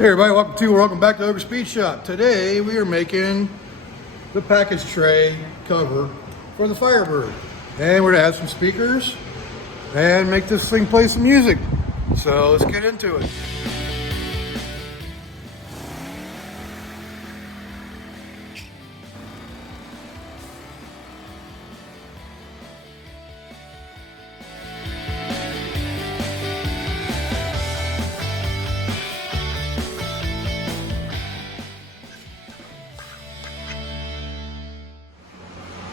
Hey everybody, welcome back to Over Speed Shop. Today we are making the package tray cover for the Firebird. And we're gonna add some speakers and make this thing play some music. So let's get into it.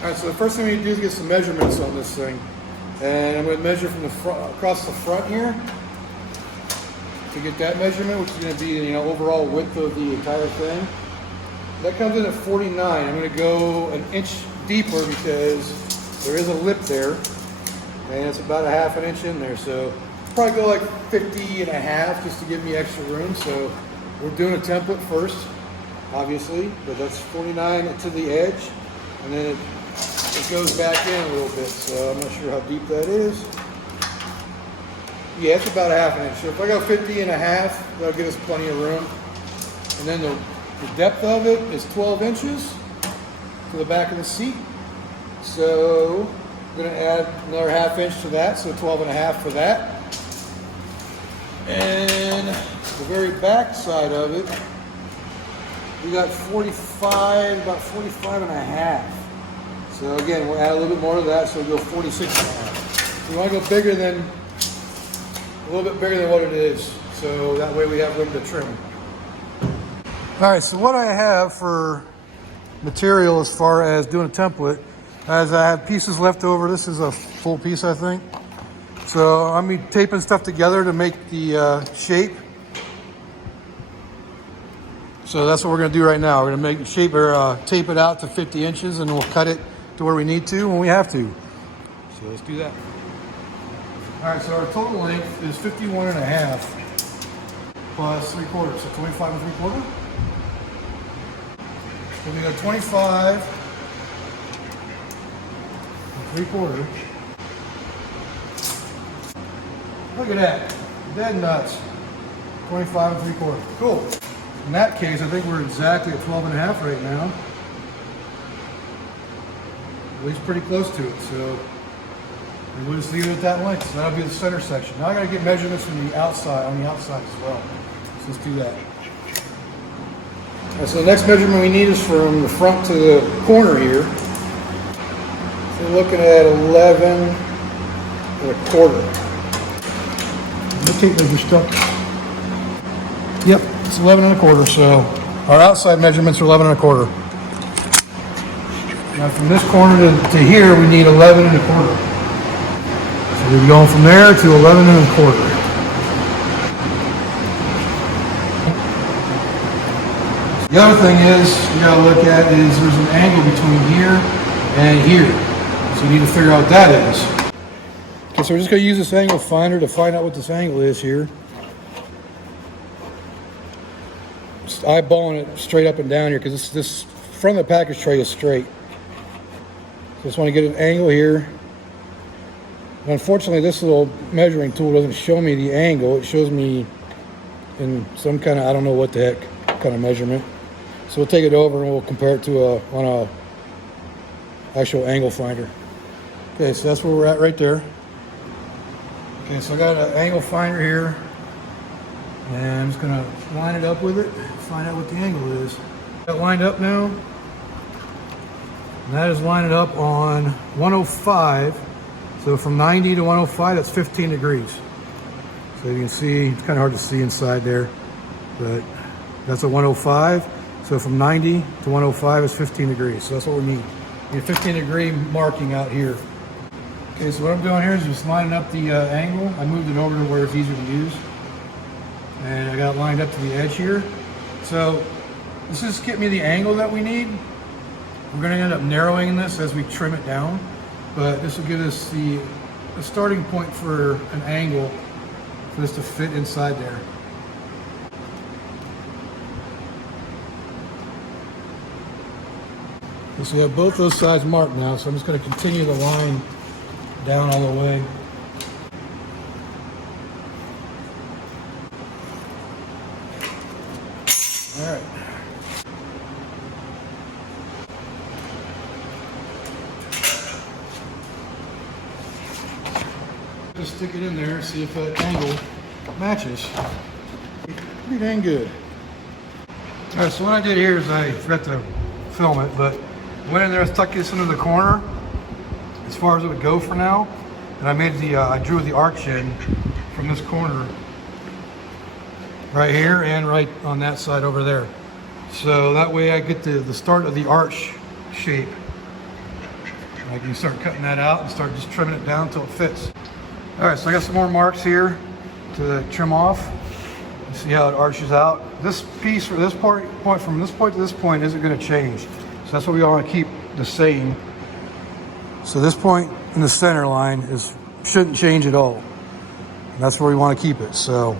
All right, so the first thing we need to do is get some measurements on this thing. And I'm going to measure from the front, across the front here to get that measurement, which is going to be the overall width of the entire thing. That comes in at 49. I'm going to go an inch deeper because there is a lip there, and it's about a half an inch in there. So probably go like 50 and a half just to give me extra room. So we're doing a template first, obviously, but that's 49 to the edge, and then it goes back in a little bit, so I'm not sure how deep that is. Yeah, it's about a half an inch. So if I go 50 and a half, that'll give us plenty of room. And then the depth of it is 12 inches to the back of the seat. So I'm going to add another half inch to that, so 12 and a half for that. And the very back side of it, we got 45, about 45 and a half. So again, we'll add a little bit more to that, so we'll go 46 and a half. We want to go bigger than, a little bit bigger than what it is, so that way we have room to trim. All right, so what I have for material as far as doing a template, as I have pieces left over, this is a full piece, I think. So I'm going to be taping stuff together to make the shape. So that's what we're going to do right now. We're going to make the shape or tape it out to 50 inches, and we'll cut it to where we need to when we have to. So let's do that. All right, so our total length is 51 and a half plus 3/4, so 25 and 3/4. So we got 25 and 3/4. Look at that, dead nuts. 25 and 3/4, cool. In that case, I think we're exactly at 12 and a half right now. At least pretty close to it, so we'll just leave it at that length. So that'll be the center section. Now I gotta get measurements from the outside, on the outside as well. So let's do that. All right, so the next measurement we need is from the front to the corner here. So we're looking at 11 and a quarter. The tape measure stuck. Yep, it's 11 and a quarter, so our outside measurements are 11 and a quarter. Now from this corner to here, we need 11 and a quarter. So we're going from there to 11 and a quarter. The other thing is, you gotta look at is there's an angle between here and here. So you need to figure out what that is. Okay, so we're just gonna use this angle finder to find out what this angle is here. Just eyeballing it straight up and down here because this front of the package tray is straight. So just want to get an angle here. And unfortunately, this little measuring tool doesn't show me the angle. It shows me in some kind of, I don't know what the heck kind of measurement. So we'll take it over and we'll compare it to on a actual angle finder. Okay, so that's where we're at right there. Okay, so I got an angle finder here. And I'm just going to line it up with it, find out what the angle is. Got it lined up now. And that is lined up on 105. So from 90 to 105, that's 15 degrees. So you can see, it's kind of hard to see inside there, but that's a 105. So from 90 to 105 is 15 degrees. So that's what we need. We need a 15 degree marking out here. Okay, so what I'm doing here is just lining up the angle. I moved it over to where it's easier to use. And I got it lined up to the edge here. So this is getting me the angle that we need. We're going to end up narrowing this as we trim it down, but this will give us the starting point for an angle for this to fit inside there. So we have both those sides marked now, so I'm just going to continue the line down all the way. All right. Just stick it in there, see if that angle matches. Pretty dang good. All right, so what I did here is I forgot to film it, but I went in there, stuck this into the corner as far as it would go for now, and I made I drew the arch in from this corner right here and right on that side over there. So that way I get the start of the arch shape. I can start cutting that out and start just trimming it down until it fits. All right, so I got some more marks here to trim off. See how it arches out. This piece for this point from this point to this point isn't going to change. So that's what we want to keep the same. So this point in the center line shouldn't change at all. And that's where we want to keep it. So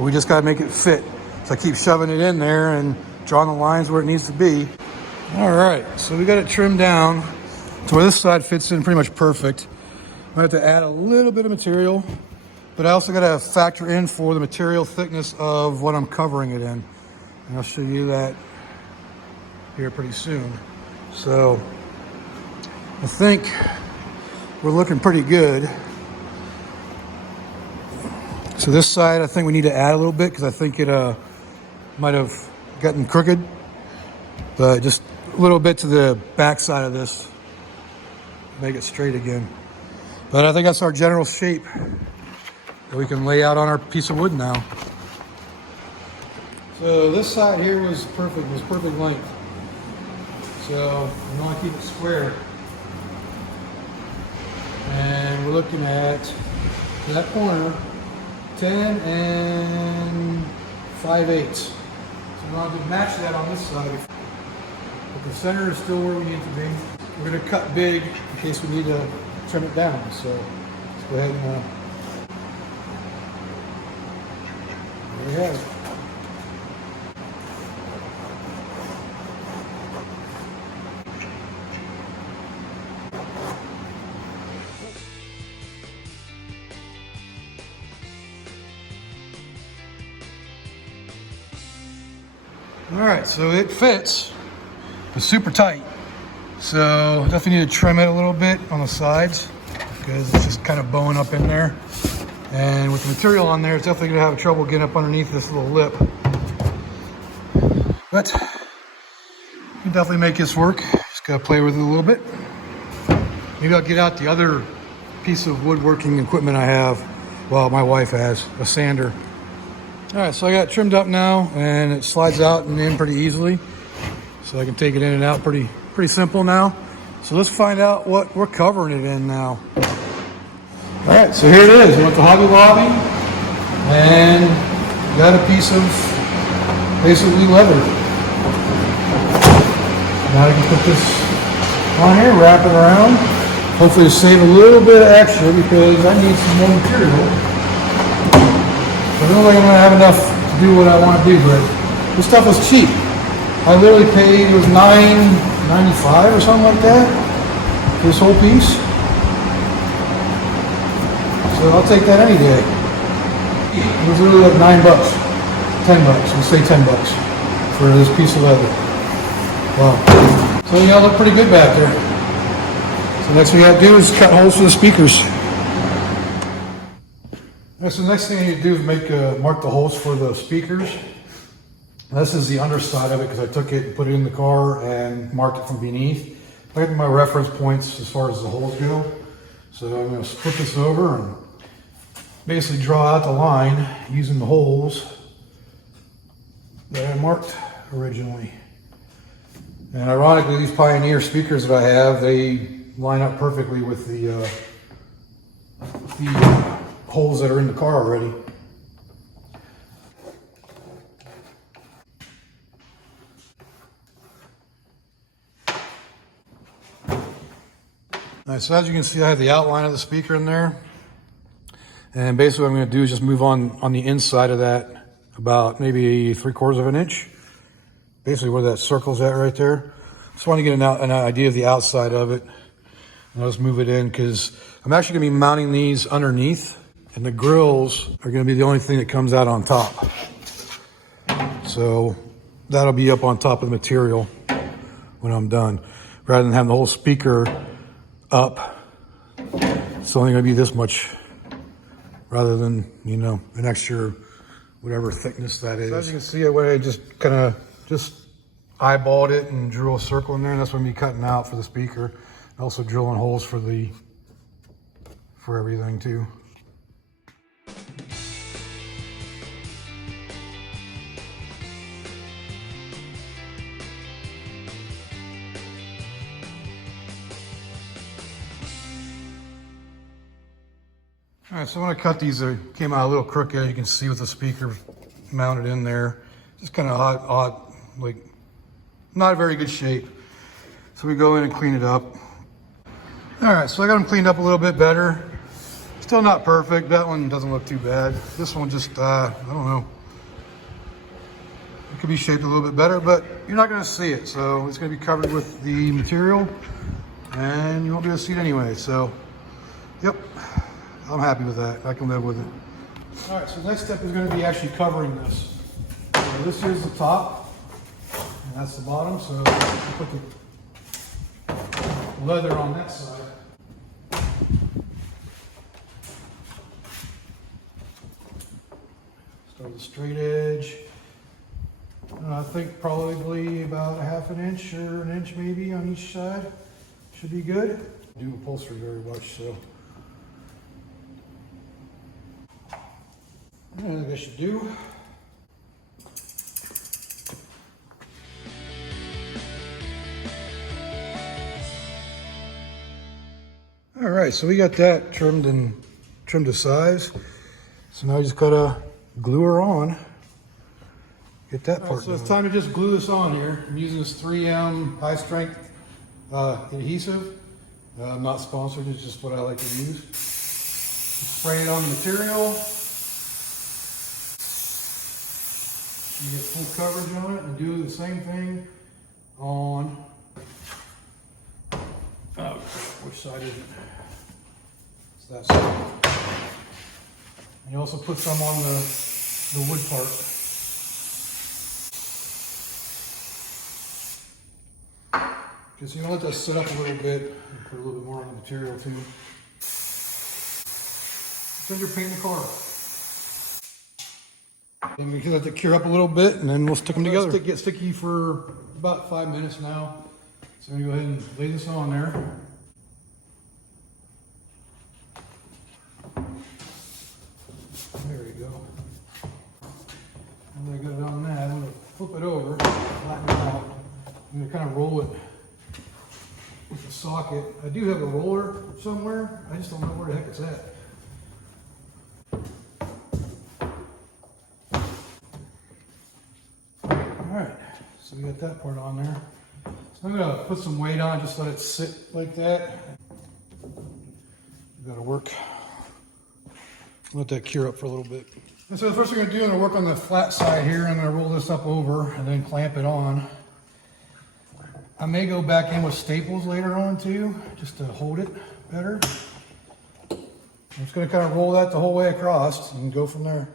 we just got to make it fit. So I keep shoving it in there and drawing the lines where it needs to be. All right, so we got it trimmed down to where this side fits in pretty much perfect. I have to add a little bit of material, but I also got to factor in for the material thickness of what I'm covering it in. And I'll show you that here pretty soon. So I think we're looking pretty good. So this side, I think we need to add a little bit because I think it might have gotten crooked, but just a little bit to the back side of this, make it straight again. But I think that's our general shape that we can lay out on our piece of wood now. So this side here was perfect, perfect length. So we want to keep it square. And we're looking at that corner, 10 and 5/8. So we want to match that on this side. But the center is still where we need to be. We're going to cut big in case we need to trim it down. So let's go ahead and there we have it. All right, so it fits. It's super tight. So definitely need to trim it a little bit on the sides because it's just kind of bowing up in there. And with the material on there, it's definitely gonna have trouble getting up underneath this little lip. But you can definitely make this work. Just gotta play with it a little bit. Maybe I'll get out the other piece of woodworking equipment I have. Well, my wife has, a sander. All right, so I got it trimmed up now and it slides out and in pretty easily. So I can take it in and out pretty simple now. So let's find out what we're covering it in now. All right, so here it is. We went to Hobby Lobby and got a piece of basically leather. Now I can put this on here, wrap it around. Hopefully to save a little bit of extra because I need some more material. I don't think I'm gonna have enough to do what I want to do, but this stuff was cheap. I literally paid, it was $9.95 or something like that for this whole piece. So I'll take that any day. It was literally like $9, $10. Let's say $10 for this piece of leather. Wow. So you all look pretty good back there. So next thing we have to do is cut holes for the speakers. So the next thing I need to do is mark the holes for the speakers. This is the underside of it because I took it and put it in the car and marked it from beneath. I got my reference points as far as the holes go. So I'm going to flip this over and basically draw out the line using the holes that I marked originally. And ironically, these Pioneer speakers that I have, they line up perfectly with the holes that are in the car already. All right, so as you can see, I have the outline of the speaker in there. And basically what I'm going to do is just move on the inside of that about maybe 3/4 of an inch. Basically where that circle's at right there. Just want to get an idea of the outside of it. And I'll just move it in because I'm actually going to be mounting these underneath and the grills are going to be the only thing that comes out on top. So that'll be up on top of the material when I'm done. Rather than having the whole speaker up, it's only gonna be this much rather than, you know, an extra whatever thickness that is. So as you can see, I just kind of eyeballed it and drew a circle in there, and that's what I'm gonna be cutting out for the speaker. Also drilling holes for everything too. All right, so when I cut these, they came out a little crooked. You can see with the speaker mounted in there. Just kind of odd, like not a very good shape. So we go in and clean it up. All right, so I got them cleaned up a little bit better. Still not perfect. That one doesn't look too bad. This one just, I don't know. It could be shaped a little bit better, but you're not gonna see it. So it's gonna be covered with the material and you won't be able to see it anyway. So, yep. I'm happy with that. I can live with it. All right, so the next step is going to be actually covering this. So this is the top, and that's the bottom. So I put the leather on that side. Start with a straight edge. I think probably about a half an inch or an inch maybe on each side. Should be good. I do upholstery very much, so. I think I should do. All right, so we got that trimmed to size. So now you just gotta glue her on. Get that part done. So it's time to just glue this on here. I'm using this 3M high strength adhesive. I'm not sponsored, it's just what I like to use. Just spray it on the material. You get full coverage on it and do the same thing on, which side is it? It's that side. And you also put some on the wood part. Okay, so you want to let that sit up a little bit and put a little bit more on the material too. Then you're painting the car. And we can let it cure up a little bit and then we'll stick them together. Get sticky for about 5 minutes now. So I'm gonna go ahead and lay this on there. There we go. And I got it on that. I'm gonna flip it over, flatten it out. I'm gonna kind of roll it with the socket. I do have a roller somewhere. I just don't know where the heck it's at. So we got that part on there. So I'm gonna put some weight on, just let it sit like that. Gotta work. Let that cure up for a little bit. And so the first thing I'm gonna do, I'm gonna work on the flat side here. I'm gonna roll this up over and then clamp it on. I may go back in with staples later on too, just to hold it better. I'm just gonna kind of roll that the whole way across and go from there.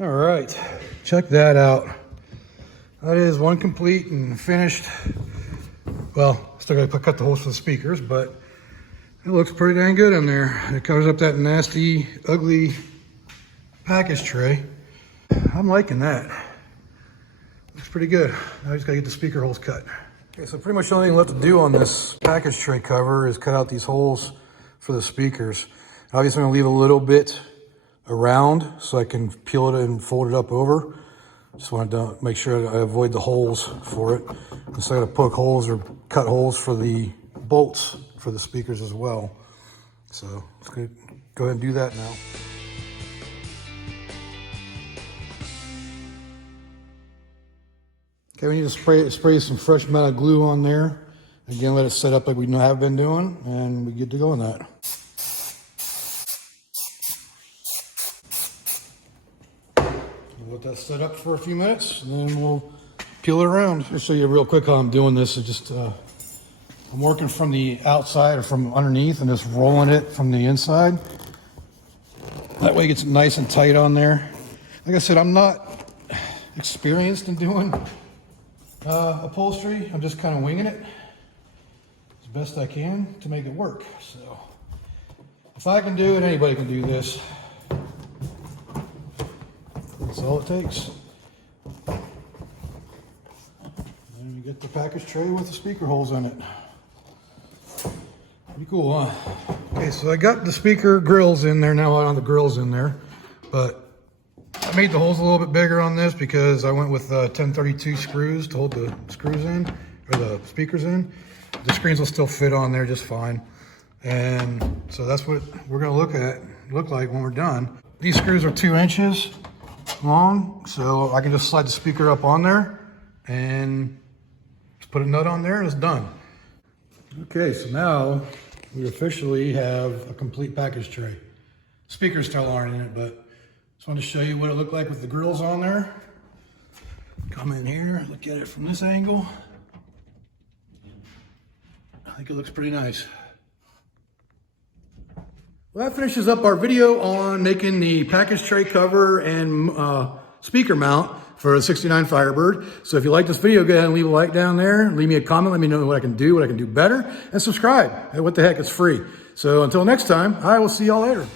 All right, check that out. That is one complete and finished. Well, still gotta cut the holes for the speakers, but it looks pretty dang good in there. It covers up that nasty, ugly package tray. I'm liking that. Looks pretty good. Now I just gotta get the speaker holes cut. Okay, so pretty much the only thing left to do on this package tray cover is cut out these holes for the speakers. Obviously I'm gonna leave a little bit around so I can peel it and fold it up over. Just wanted to make sure I avoid the holes for it. So I gotta poke holes or cut holes for the bolts for the speakers as well. So let's go ahead and do that now. Okay, we need to spray some fresh metal glue on there. Again, let it set up like we have been doing, and we get to go on that. Let that set up for a few minutes, and then we'll peel it around. I'll show you real quick how I'm doing this. It's just, I'm working from the outside or from underneath and just rolling it from the inside. That way it gets nice and tight on there. Like I said, I'm not experienced in doing upholstery. I'm just kind of winging it as best I can to make it work. So if I can do it, anybody can do this. That's all it takes. And you get the package tray with the speaker holes in it. Pretty cool, huh? Okay, so I got the speaker grills in there now. I don't have the grills in there, but I made the holes a little bit bigger on this because I went with 1032 screws to hold the screws in, or the speakers in. The screens will still fit on there just fine. And so that's what we're gonna look like when we're done. These screws are 2 inches long, so I can just slide the speaker up on there and just put a nut on there and it's done. Okay, so now we officially have a complete package tray. Speakers still aren't in it, but just wanted to show you what it looked like with the grills on there. Come in here, look at it from this angle. I think it looks pretty nice. Well, that finishes up our video on making the package tray cover and speaker mount for the 69 Firebird. So if you like this video, go ahead and leave a like down there. Leave me a comment. Let me know what I can do better. And subscribe. Hey, what the heck, it's free. So until next time, I will see y'all later.